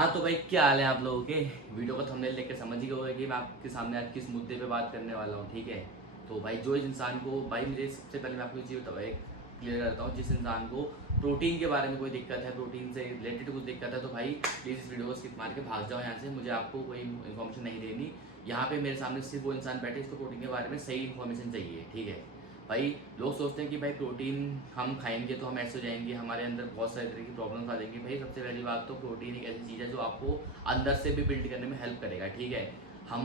हाँ तो भाई, क्या हाल है आप लोगों के। वीडियो को थंबनेल देख के समझ ही गए कि मैं आपके सामने आज किस मुद्दे पे बात करने वाला हूँ। ठीक है, तो भाई जो इस इंसान को, भाई मुझे सबसे पहले मैं आपको चीज़ बताऊँ, एक क्लियर करता हूँ। जिस इंसान को प्रोटीन के बारे में कोई दिक्कत है, प्रोटीन से रिलेटेड कुछ दिक्कत है, तो भाई प्लीज़ इस वीडियो को स्किप मार के भाग जाओ यहाँ से। मुझे आपको कोई इन्फॉर्मेशन नहीं देनी। यहाँ पे मेरे सामने सिर्फ वो इंसान बैठे इसको प्रोटीन के बारे में सही इन्फॉर्मेशन चाहिए। ठीक है भाई, लोग सोचते हैं कि भाई प्रोटीन हम खाएंगे तो हम ऐसे हो जाएंगे, हमारे अंदर बहुत सारे तरह की प्रॉब्लम्स आ जाएंगी। भाई सबसे पहली बात तो प्रोटीन एक ऐसी चीज़ है जो आपको अंदर से भी बिल्ड करने में हेल्प करेगा। ठीक है, हम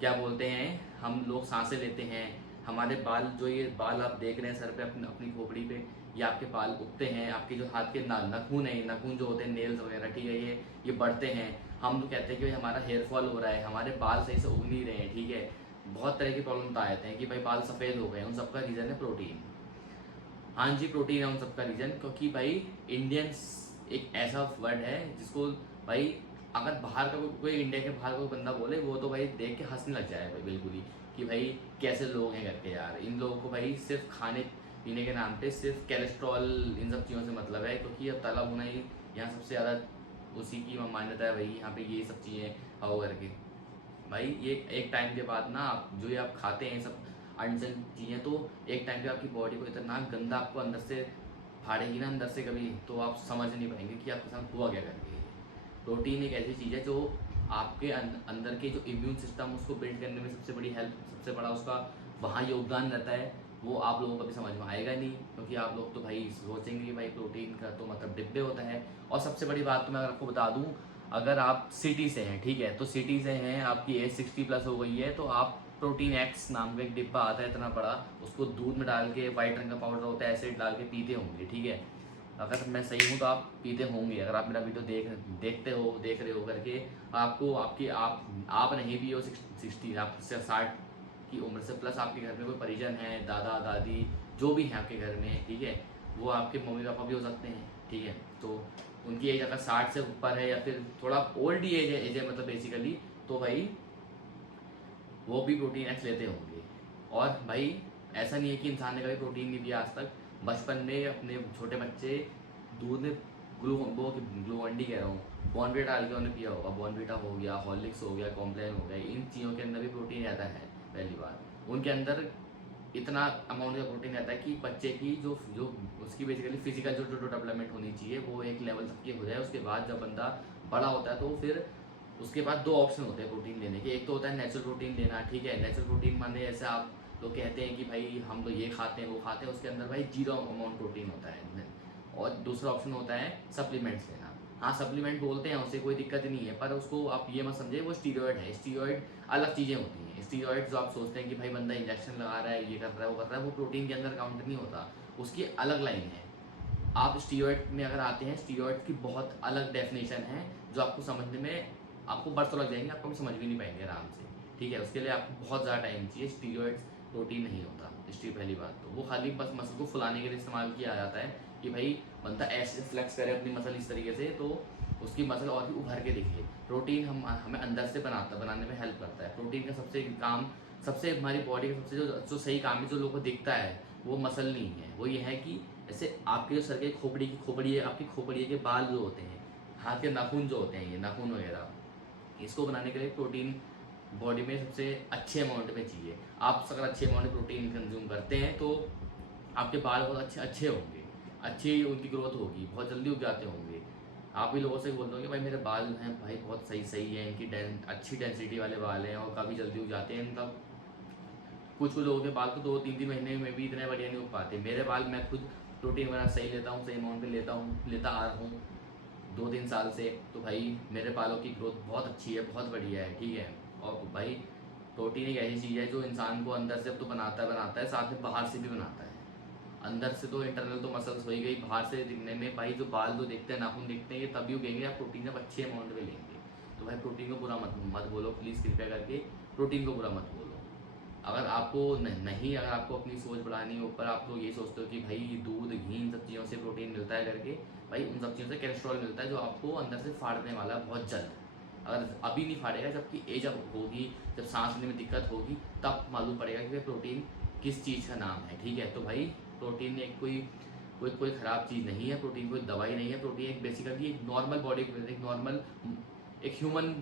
क्या बोलते हैं, हम लोग सांसें लेते हैं, हमारे बाल, जो ये बाल आप देख रहे हैं सर पे, अपनी अपनी खोपड़ी पे, ये आपके बाल उगते हैं। आपके जो हाथ के नाखून है, नाखून जो होते हैं, नेल्स वगैरह, ठीक है, ये बढ़ते हैं। हम लोग कहते हैं कि भाई हमारा हेयर फॉल हो रहा है, हमारे बाल सही से उग नहीं रहे हैं। ठीक है, बहुत तरह की प्रॉब्लम आ जाते हैं कि भाई बाल सफ़ेद हो गए, उन सबका रीज़न है प्रोटीन। हाँ जी, प्रोटीन है उन सबका रीज़न, क्योंकि भाई इंडियंस एक ऐसा वर्ड है जिसको भाई, अगर बाहर का कोई इंडिया के बाहर का कोई बंदा बोले, वो तो भाई देख के हंसने लग जाए भाई, बिल्कुल ही, कि भाई कैसे लोग हैं करके। यार इन लोगों को भाई सिर्फ खाने पीने के नाम पे सिर्फ कैलेस्ट्रॉल, इन सब चीज़ों से मतलब है, क्योंकि अब तला भुना ही यहाँ सबसे ज़्यादा उसी की मान्यता है भाई, यहाँ पे ये सब चीज़ें खाओ करके। भाई ये एक टाइम के बाद ना, आप जो ये आप खाते हैं सब अनसन चीज़ें, तो एक टाइम पे आपकी बॉडी को इतना गंदा आपको अंदर से फाड़ेगी ना, अंदर से कभी, तो आप समझ नहीं पाएंगे कि आपके साथ हुआ क्या करके। प्रोटीन एक ऐसी चीज़ है जो आपके अंदर के जो इम्यून सिस्टम, उसको बिल्ड करने में सबसे बड़ी हेल्प, सबसे बड़ा उसका वहाँ योगदान रहता है। वो आप लोगों को कभी समझ में आएगा नहीं, क्योंकि आप लोग तो भाई सोचेंगे कि भाई प्रोटीन का तो मतलब डिब्बे होता है। और सबसे बड़ी बात तो मैं अगर आपको बता दूं, अगर आप सिटी से हैं, ठीक है, तो सिटी से हैं, आपकी एज 60+ हो गई है, तो आप प्रोटीन एक्स नाम का एक डिब्बा आता है इतना बड़ा, उसको दूध में डाल के, वाइट रंग का पाउडर होता है, एसिड डाल के पीते होंगे। ठीक है, अगर मैं सही हूँ तो आप पीते होंगे, अगर आप मेरा वीडियो देख रहे हो करके। आपको आपकी आप नहीं भी हो 60, आप 60 की उम्र से प्लस, आपके घर में कोई परिजन है, दादा दादी जो भी हैं आपके घर में, ठीक है, वो आपके मम्मी पापा भी हो सकते हैं। ठीक है, तो उनकी एज अगर 60 से ऊपर है, या फिर थोड़ा ओल्ड ही एज है मतलब बेसिकली, तो भाई वो भी प्रोटीन एक्स लेते होंगे। और भाई ऐसा नहीं है कि इंसान ने कभी प्रोटीन नहीं दिया आज तक। बचपन में अपने छोटे बच्चे दूध में ग्लूकोन डी कह रहा हूँ, बॉर्नवीटा डाल के उन्हें पिया होगा। बॉर्नवीटा हो गया, हॉर्लिक्स हो गया, कॉम्प्लेन हो गया, इन चीज़ों के अंदर भी प्रोटीन रहता है। पहली बात, उनके अंदर इतना अमाउंट का प्रोटीन रहता है कि बच्चे की जो जो उसकी बेसिकली फिजिकल जो डेवलपमेंट होनी चाहिए, वो एक लेवल तक की हो जाए। उसके बाद जब बंदा बड़ा होता है, तो फिर उसके बाद दो ऑप्शन होते हैं प्रोटीन लेने के। एक तो होता है नेचुरल प्रोटीन लेना। ठीक है, नेचुरल प्रोटीन माने जैसे आप लोग कहते हैं कि भाई हम तो ये खाते हैं वो खाते हैं, उसके अंदर भाई जीरो अमाउंट प्रोटीन होता है। और दूसरा ऑप्शन होता है सप्लीमेंट्स लेना। हाँ, सप्लीमेंट बोलते हैं उसे, कोई दिक्कत नहीं है, पर उसको आप ये मत समझे वो स्टीरॉयड है। स्टीरॉयड अलग चीज़ें होती हैं। स्टीरॉयड जो आप सोचते हैं कि भाई बंदा इंजेक्शन लगा रहा है, ये कर रहा है, वो कर रहा है, वो प्रोटीन के अंदर काउंट नहीं होता, उसकी अलग लाइन है। आप स्टीरॉयड में अगर आते हैं, स्टीरॉयड की बहुत अलग डेफिनेशन है, जो आपको समझने में आपको बरसों लग जाएंगे, आप कभी समझ भी नहीं पाएंगे आराम से। ठीक है, उसके लिए आपको बहुत ज़्यादा टाइम चाहिए। स्टीरॉयड्स प्रोटीन नहीं होता। स्टीर पहली बात तो वो खाली बस मसल को फुलाने के लिए इस्तेमाल किया जाता है, कि भाई बंदा ऐसे फ्लेक्स करे अपनी मसल इस तरीके से, तो उसकी मसल और भी उभर के दिखे। प्रोटीन हमें अंदर से बनाने में हेल्प करता है। प्रोटीन का सबसे काम, सबसे हमारी बॉडी का सबसे जो सही काम है, जो लोगों को दिखता है, वो मसल नहीं है, वो ये है कि जैसे आपके जो सर के खोपड़ी है, आपकी खोपड़ी के बाल जो होते हैं, हाथ के नाखून जो होते हैं, ये नाखून वगैरह, इसको बनाने के लिए प्रोटीन बॉडी में सबसे अच्छे अमाउंट में चाहिए। आप अगर अच्छे अमाउंट में प्रोटीन कंज्यूम करते हैं, तो आपके बाल बहुत अच्छे अच्छे होंगे, अच्छी उनकी ग्रोथ होगी, बहुत जल्दी उग जाते होंगे। आप भी लोगों से बोल दोगे भाई मेरे बाल हैं भाई बहुत सही सही है, इनकी अच्छी डेंसिटी वाले बाल हैं और काफ़ी जल्दी उग जाते हैं इनका। कुछ कुछ लोगों के बाल तो 2-3 महीने में भी इतने बढ़िया नहीं उग पाते। मेरे बाल, मैं खुद प्रोटीन वगैरह सही लेता हूँ, सही अमाउंट में लेता आ रहा हूँ 2-3 साल से, तो भाई मेरे बालों की ग्रोथ बहुत अच्छी है, बहुत बढ़िया है। ठीक है, और भाई प्रोटीन एक ऐसी चीज़ है जो इंसान को अंदर से तो बनाता है, साथ में बाहर से भी बनाता है। अंदर से तो इंटरनल तो मसल्स हो ही गई, बाहर से दिखने में भाई जो बाल जो दिखते हैं, नाखून दिखते हैं, ये तभी उगेंगे आप प्रोटीन जब अच्छे अमाउंट में लेंगे। तो भाई प्रोटीन को बुरा मत बोलो प्लीज़, कृपया करके प्रोटीन को बुरा मत बोलो। अगर आपको नहीं, अगर आपको अपनी सोच बढ़ानी है ऊपर, आप लोग ये सोचते हो कि भाई दूध घी इन सब चीज़ों से प्रोटीन मिलता है करके, भाई उन सब चीज़ों से कोलेस्ट्रॉल मिलता है, जो आपको अंदर से फाड़ने वाला है बहुत जल्द। अगर अभी नहीं फाड़ेगा, जबकि एज अब होगी, जब सांस लेने में दिक्कत होगी, तब मालूम पड़ेगा कि भाई प्रोटीन किस चीज़ का नाम है। ठीक है, तो भाई प्रोटीन एक कोई कोई ख़राब चीज़ नहीं है, प्रोटीन कोई दवाई नहीं है। प्रोटीन एक बेसिकली एक नॉर्मल बॉडी, एक नॉर्मल एक ह्यूमन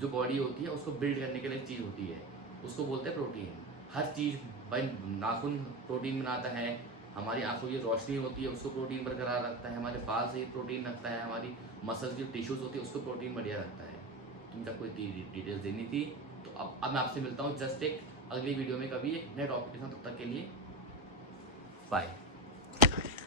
जो बॉडी होती है उसको बिल्ड करने के लिए चीज़ होती है, उसको बोलते हैं प्रोटीन। हर चीज़ भाई, नाखून प्रोटीन बनाता है, हमारी आंखों की रोशनी होती है उसको प्रोटीन बरकरार रखता है, हमारे बाल से प्रोटीन रखता है, हमारी मसल्स की टिश्यूज़ होती है उसको प्रोटीन बढ़िया रखता है। तुम तक कोई डिटेल्स देनी थी तो अब मैं आपसे मिलता हूँ जस्ट एक अगली वीडियो में कभी एक नए टॉपिक के साथ। तब तक के लिए बाय।